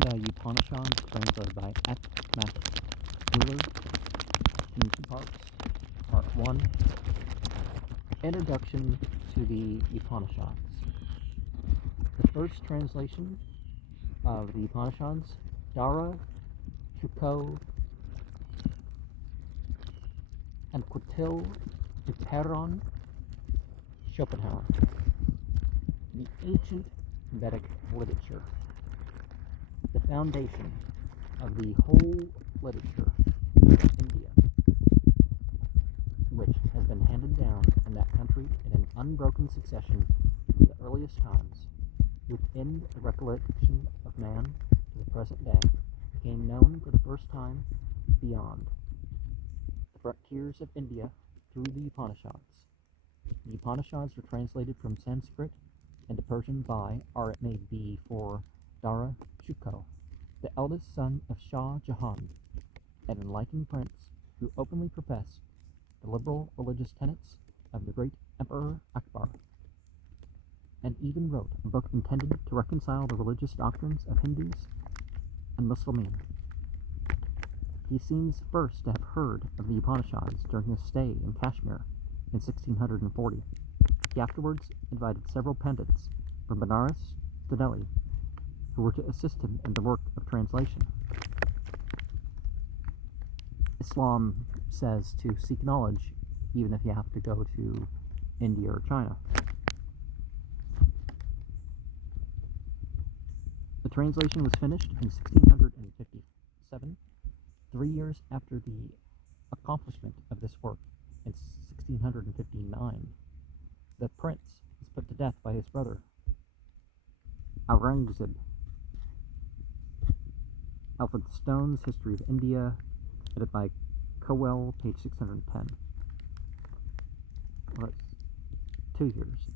The Upanishads, translated by F. Muller, in two parts. Part 1, Introduction to the Upanishads. The first translation of the Upanishads, Dara, Foucault, and Quintil de Perron, Schopenhauer. The ancient Vedic literature. The foundation of the whole literature of India, which has been handed down in that country in an unbroken succession from the earliest times, within the recollection of man to the present day, became known for the first time beyond the frontiers of India through the Upanishads. The Upanishads were translated from Sanskrit into Persian by, or it may be for, Dara Shikoh, the eldest son of Shah Jahan, an enlightened prince who openly professed the liberal religious tenets of the great Emperor Akbar, and even wrote a book intended to reconcile the religious doctrines of Hindus and Muslims. He seems first to have heard of the Upanishads during his stay in Kashmir in 1640. He afterwards invited several pandits from Benares to Delhi, who were to assist him in the work of translation. Islam says to seek knowledge even if you have to go to India or China. The translation was finished in 1657, 3 years after the accomplishment of this work in 1659. The prince was put to death by his brother, Aurangzeb. Alfred Stone's History of India, edited by Cowell, page 610. Well, that's 2 years.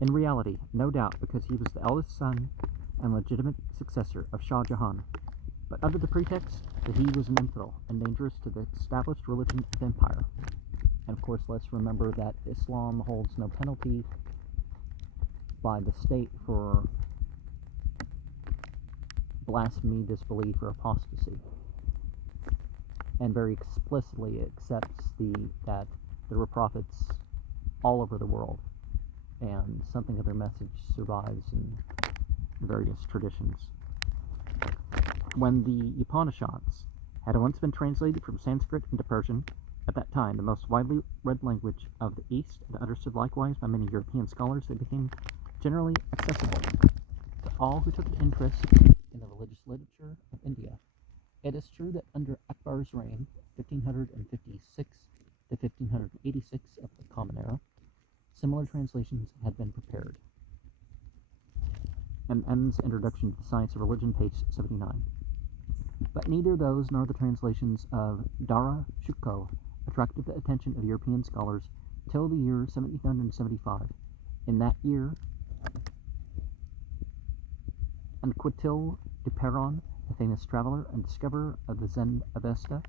In reality, no doubt, because he was the eldest son and legitimate successor of Shah Jahan, but under the pretext that he was an infidel and dangerous to the established religion of empire. And of course, let's remember that Islam holds no penalty by the state for blasphemy, disbelief, or apostasy, and very explicitly accepts that there were prophets all over the world, and something of their message survives in various traditions. When the Upanishads had once been translated from Sanskrit into Persian, at that time the most widely read language of the East, and understood likewise by many European scholars, they became generally accessible to all who took an interest in the religious literature of India. It is true that under Akbar's reign, 1556 to 1586 of the Common Era, similar translations had been prepared. M.'s Introduction to the Science of Religion, page 79. But neither those nor the translations of Dara Shikoh attracted the attention of European scholars till the year 1775. In that year, and Quintil de Perron, the famous traveler and discoverer of the Zen Avesta,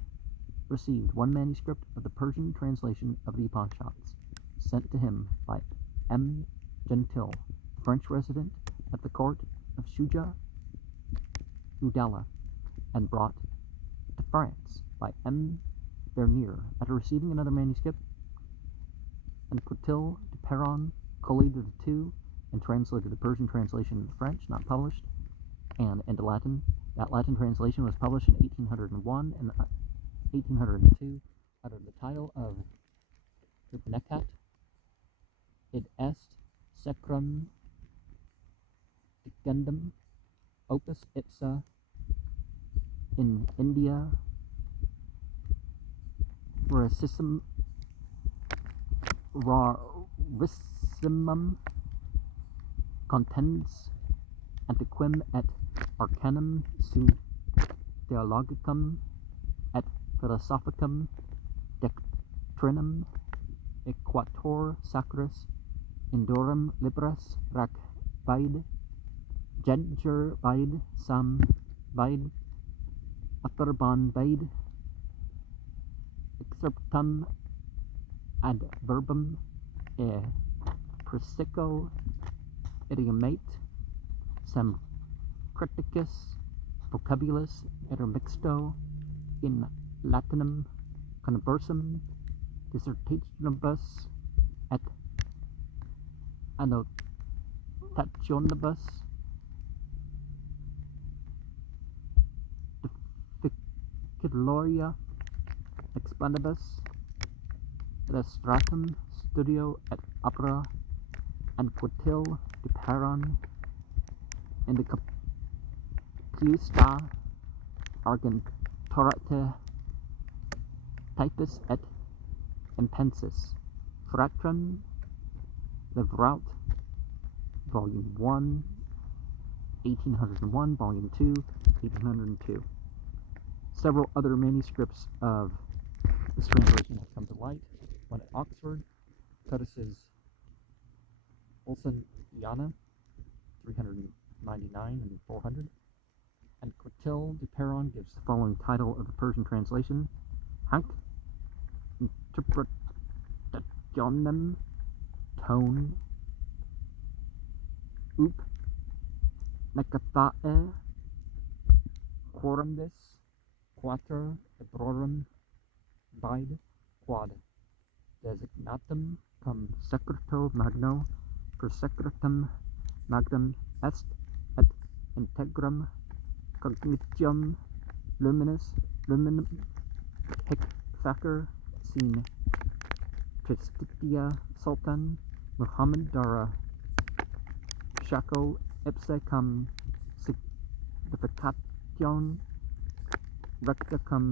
received one manuscript of the Persian translation of the Upanishads, sent to him by M. Gentil, French resident at the court of Shuja Udala, and brought to France by M. Bernier. After receiving another manuscript, and Quintil de Perron collated the two and translated the Persian translation into French, not published, and into Latin. That Latin translation was published in 1801 and 1802 under the title of Upanishads id est secrum dicendum opus ipsa in India rarissimum contens antiquem et arcanum sum theologicum et philosophicum doctrinam equator sacris indorum libras rac vide genter vide sam vide atherban vide excerptum ad verbum e presico idiomate sem criticus vocabulus intermixto in Latinum conversum dissertationibus et annotationibus difficiloria expandibus illustratum studio et opera anquetil duperon indicaplusta argentorate typus et impensis fractrum livraut volume 1 1801 volume 2 1802. Several other manuscripts of this translation have come to light. One at Oxford, codices Olseniana 399 and 400, and Quetil Duperon gives the following title of the Persian translation: Hanc interpretationem tone up necathae quorumdis quater ebrorum bide quad designatum cum secreto magno per secretum magnum est et integrum cognitium luminum hic facere sine tristitia sultan Muhammad Dara Shako ipse cum significatione recta cum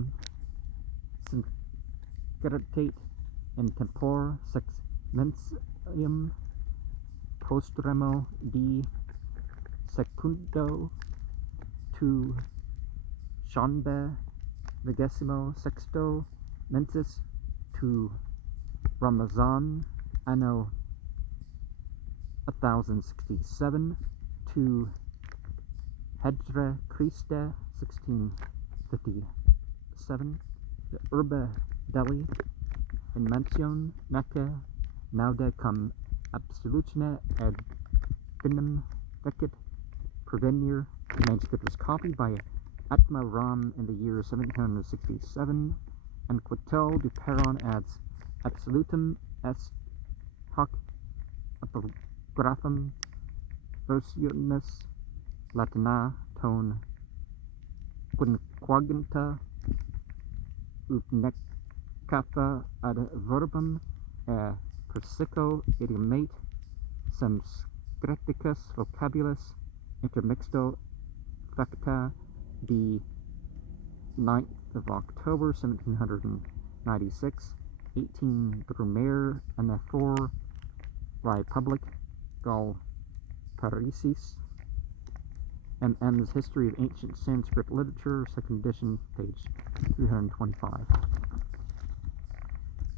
sinceritate in tempore sex mensium postremo di secundo tu Shanbe legesimo sexto mensis tu Ramazan anno 1067 to Hedre Christe 1657, the Urbe Deli in Mansion Nace Naude cum absolutine ad finem fecit prevenir. The manuscript was copied by Atma Ram in the year 1767, and Quetel Duperon adds absolutum est hoc epigraphum versionis Latina ton quinquaginta ut necapha ad verbum persico idiomate sem scripticus vocabulus intermixto facta the 9th of October 1796, 18 Brumaire and 4 Republic Gal Parisis, M.M.'s History of Ancient Sanskrit Literature, 2nd edition, page 325.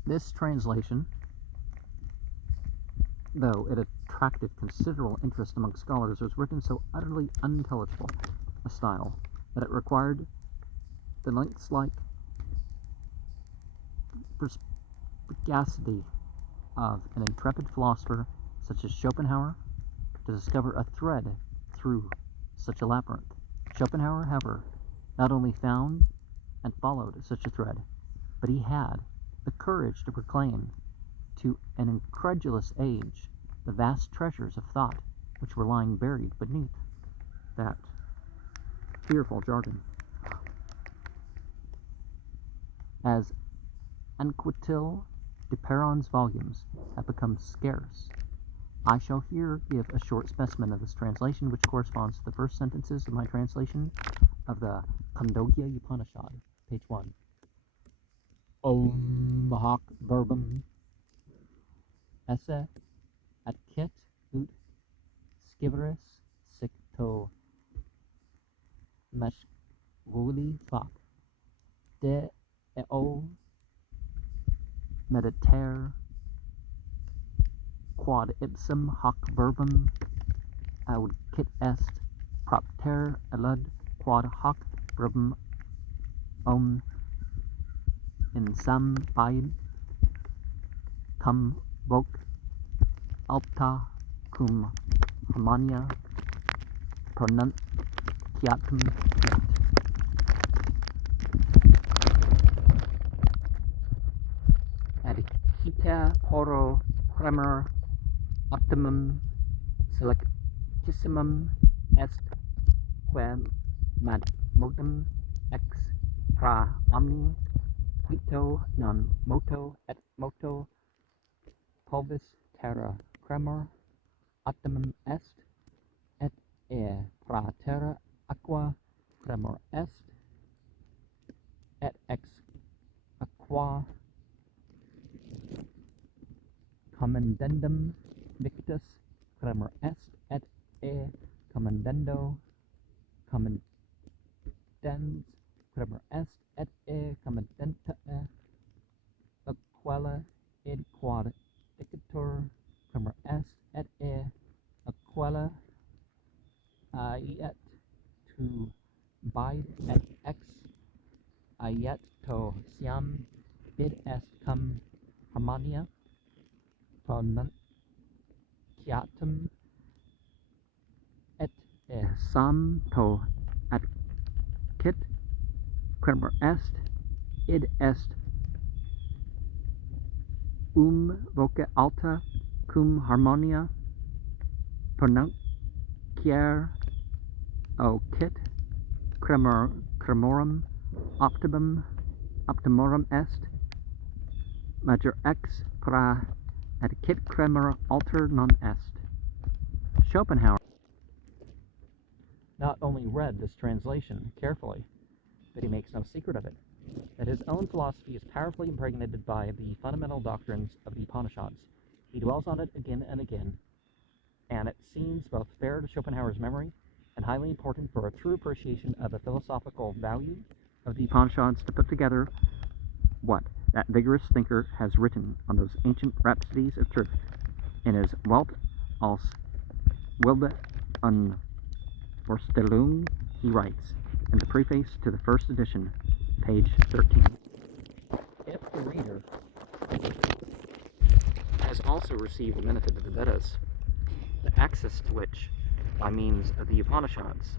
This translation, though it attracted considerable interest among scholars, was written so utterly unintelligible a style that it required the lynx-like perspicacity of an intrepid philosopher such as Schopenhauer to discover a thread through such a labyrinth. Schopenhauer, however, not only found and followed such a thread, but he had the courage to proclaim to an incredulous age the vast treasures of thought which were lying buried beneath that fearful jargon. As Anquetil Duperon's volumes have become scarce, I shall here give a short specimen of this translation, which corresponds to the first sentences of my translation of the Khandogya Upanishad, page 1. Om hoc verbum esse at kit ut sciveris sic to meshguli fac de eo mediter quad ipsum hoc verbum aud kit est propter elud quad hoc verbum om in sam baid cum voc alta cum harmonia pronunciatum horo cremor optimum selectissimum est quem modum ex pra omni quito non moto et moto pulvis terra cremor optimum est et pra terra aqua cremor est et ex aqua commendendum victus cremor est et commendendo commendens cremor est et commendenta aquella id quod dicitur cremor est et aquella aiet tu bide et ex aiet to siam id est cum harmonia pronunciatum et sam to adcit cremor est id est voce alta cum harmonia pronunciare ocit cremorum optimorum est major ex pra adcit cremor alter non est. Schopenhauer not only read this translation carefully, but he makes no secret of it, that his own philosophy is powerfully impregnated by the fundamental doctrines of the Upanishads. He dwells on it again and again, and it seems both fair to Schopenhauer's memory and highly important for a true appreciation of the philosophical value of the Upanishads to put together what that vigorous thinker has written on those ancient rhapsodies of truth in his Welt als Wilde Unvorstellung. He writes in the preface to the first edition, page 13. If the reader has also received the benefit of the Vedas, the access to which, by means of the Upanishads,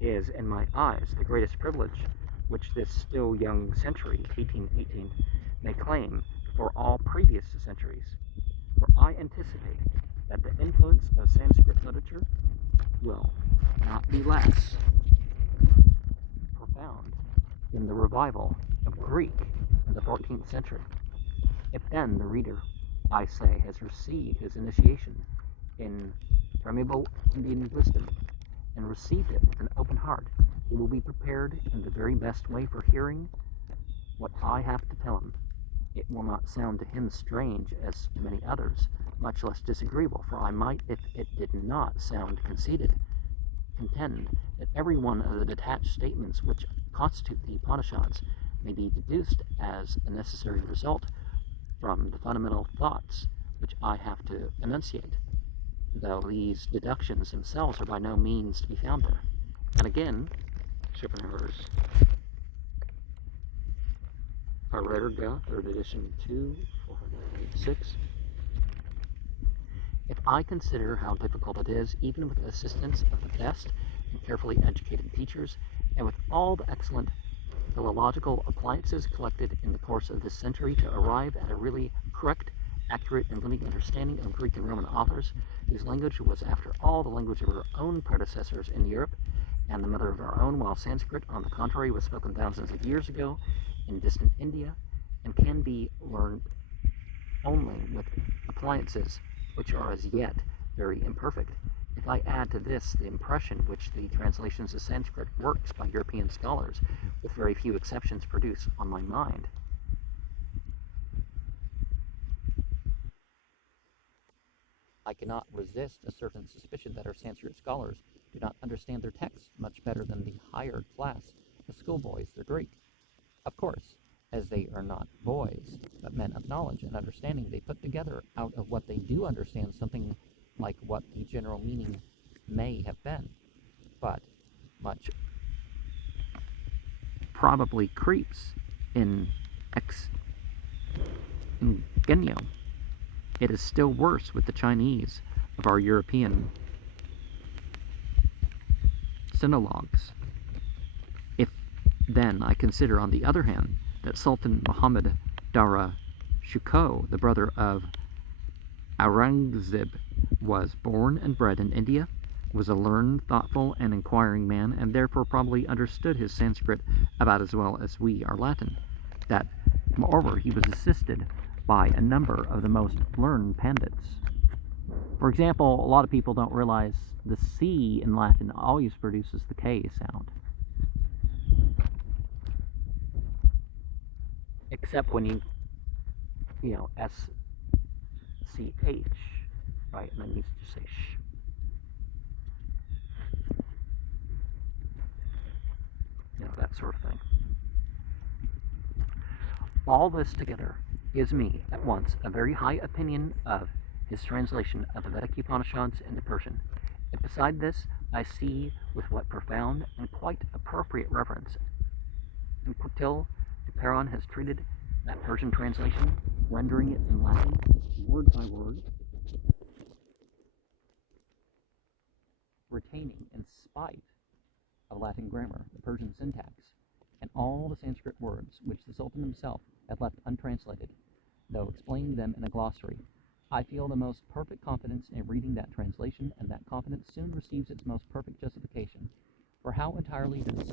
is, in my eyes, the greatest privilege which this still young century, 1818, may claim for all previous centuries, for I anticipate that the influence of Sanskrit literature will not be less profound than the revival of Greek in the 14th century. If then the reader, I say, has received his initiation in primeval Indian wisdom and received it with an open heart, he will be prepared in the very best way for hearing what I have to tell him. It will not sound to him strange as to many others, much less disagreeable, for I might, if it did not sound conceited, contend that every one of the detached statements which constitute the Upanishads may be deduced as a necessary result from the fundamental thoughts which I have to enunciate, though these deductions themselves are by no means to be found there. And again, Schopenhauer's Parerga, 3rd edition, 2, 486. If I consider how difficult it is, even with the assistance of the best and carefully educated teachers, and with all the excellent philological appliances collected in the course of this century, to arrive at a really correct, accurate, and living understanding of Greek and Roman authors, whose language was, after all, the language of our own predecessors in Europe, and the mother of our own, while Sanskrit, on the contrary, was spoken thousands of years ago in distant India, and can be learned only with appliances which are as yet very imperfect. If I add to this the impression which the translations of Sanskrit works by European scholars, with very few exceptions, produce on my mind, I cannot resist a certain suspicion that our Sanskrit scholars do not understand their text much better than the higher class of schoolboys their Greek. Of course, as they are not boys, but men of knowledge and understanding, they put together out of what they do understand something like what the general meaning may have been, but much probably creeps in ex ingenio. It is still worse with the Chinese of our European sinologues. If then I consider, on the other hand, that Sultan Muhammad Dara Shukoh, the brother of Aurangzeb was born and bred in India, was a learned, thoughtful, and inquiring man, and therefore probably understood his Sanskrit about as well as we our Latin. That, moreover, he was assisted by a number of the most learned pandits. For example, a lot of people don't realize the C in Latin always produces the K sound. Except when you S-C-H, right? And then you just say sh. That sort of thing. All this together gives me, at once, a very high opinion of his translation of the Vedic Upanishads into Persian. And beside this, I see with what profound and quite appropriate reverence until Duperon has treated that Persian translation, rendering it in Latin, word by word, retaining, in spite of Latin grammar, the Persian syntax, and all the Sanskrit words which the Sultan himself had left untranslated, though explaining them in a glossary. I feel the most perfect confidence in reading that translation, and that confidence soon receives its most perfect justification. For how entirely does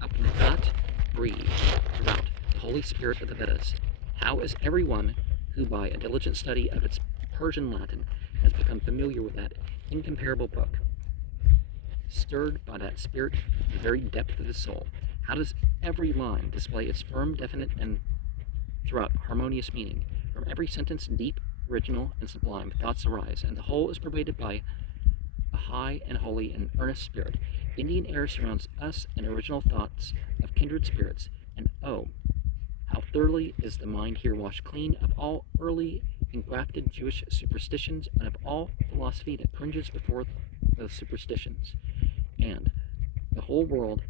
Upanisads breathe throughout the Holy Spirit of the Vedas? How is everyone who by a diligent study of its Persian Latin has become familiar with that incomparable book, stirred by that spirit in the very depth of his soul? How does every line display its firm, definite, and throughout harmonious meaning? From every sentence, deep, original, and sublime thoughts arise, and the whole is pervaded by a high and holy and earnest spirit. Indian air surrounds us, and original thoughts of kindred spirits, and oh, how thoroughly is the mind here washed clean of all early engrafted Jewish superstitions, and of all philosophy that cringes before those superstitions. And the whole world,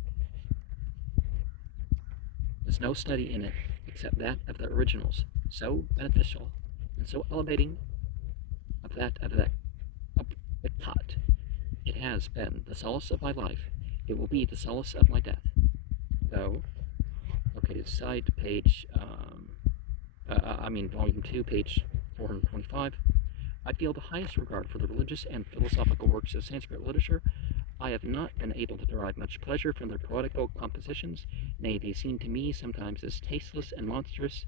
there's no study in it except that of the originals, so beneficial and so elevating of that Upanishads. It has been the solace of my life. It will be the solace of my death. Though, okay, side page, volume 2, page 425. I feel the highest regard for the religious and philosophical works of Sanskrit literature. I have not been able to derive much pleasure from their poetical compositions, nay, they seem to me sometimes as tasteless and monstrous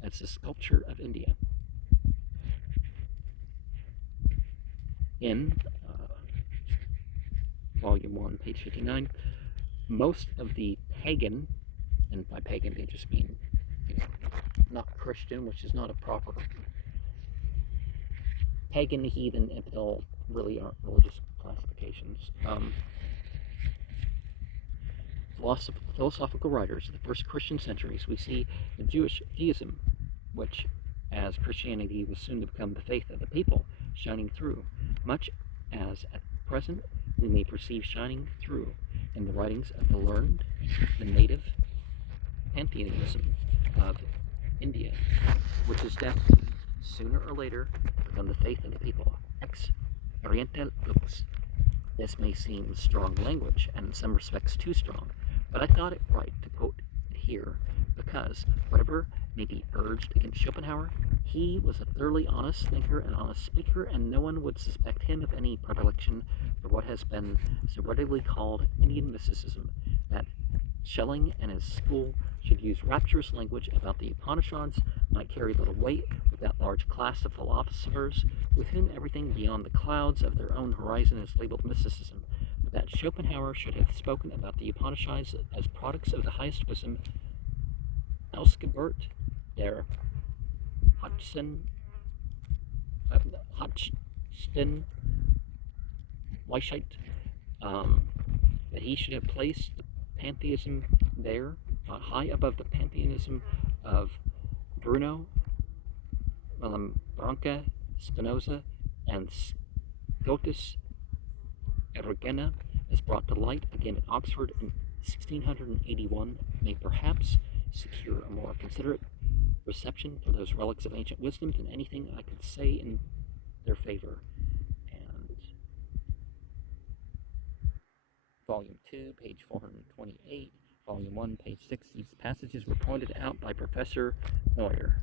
as the sculpture of India. In volume 1, page 59, most of the pagan, and by pagan they just mean not Christian, which is not a proper pagan, heathen, infidel, really aren't religious classifications. Philosophical writers of the first Christian centuries, we see the Jewish deism, which, as Christianity was soon to become the faith of the people, shining through, much as at present we may perceive shining through in the writings of the learned, the native pantheism of India, which is destined sooner or later to become the faith of the people. Ex oriente lux. This may seem strong language, and in some respects too strong, but I thought it right to quote it here, because whatever may be urged against Schopenhauer, he was a thoroughly honest thinker and honest speaker, and no one would suspect him of any predilection for what has been so readily called Indian mysticism, that Schelling and his school should use rapturous language about the Upanishads might carry little weight with that large class of philosophers with whom everything beyond the clouds of their own horizon is labeled mysticism. But that Schopenhauer should have spoken about the Upanishads as products of the highest wisdom, Ausgeburt der Hodgson Weisheit, that he should have placed the pantheism there, high above the pantheism of Bruno, Malebranche, Spinoza, and Scotus Erigena, as brought to light again at Oxford in 1681, may perhaps secure a more considerate reception for those relics of ancient wisdom than anything I could say in their favor. And volume 2, page 428, volume 1, page 6, these passages were pointed out by Professor Muller.